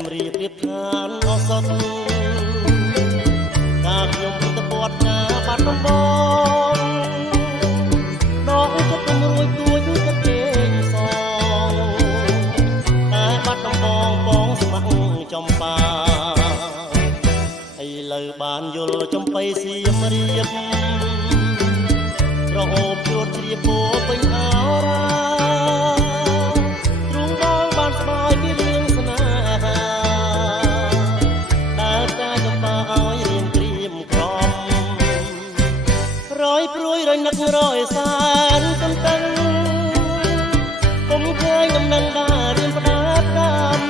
ជំរាបរៀបឋានអសត់ការខ្ញុំទៅបត់ណាបាត់ដំបងដកចិត្តគំរួយគួយចិត្តគេសងតែបាត់ដំបងបងស្ម័គ្រចំបាឥឡូវបានយល់ចំបៃសៀមរាបរហូតជ្រួតជ្រាបពោពេញអរានឹករយសានកំតឹងពុំឃើញដំណឹងដារៀនផ្ដាដាំ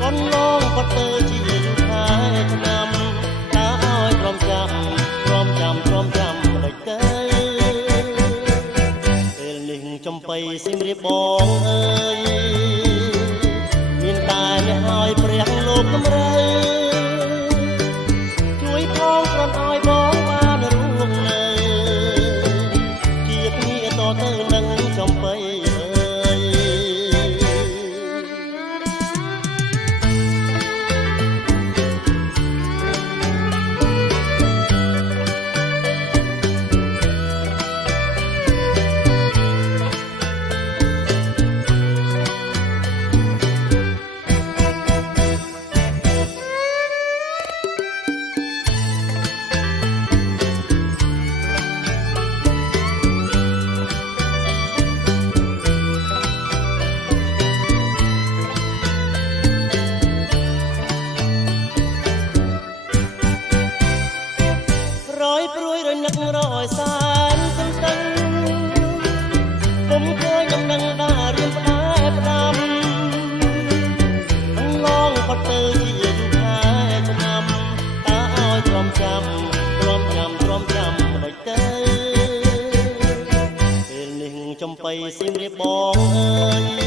កូនឡងផុតទៅជាយូរខែឆ្នាំតើឲ្យព្រមចាំដូចទៅពេលនេះចំបៃសៀមរាបបងអើយមានតែអ្នកឲ្យព្រះលោកកំរើជួយផងប្រន់ឲ្យបងបានរួមនៅទៅនឹងចំបៃអើយនឹករយសានកំតឹងពុំឃើញដំណឹងដារៀនផ្ដាដាំអង្ឡងផុតទៅជាយូរខែឆ្នាំតើឲ្យទ្រាំចាំដូចទៅពេលនេះចំបៃសៀមរាបបងអើយ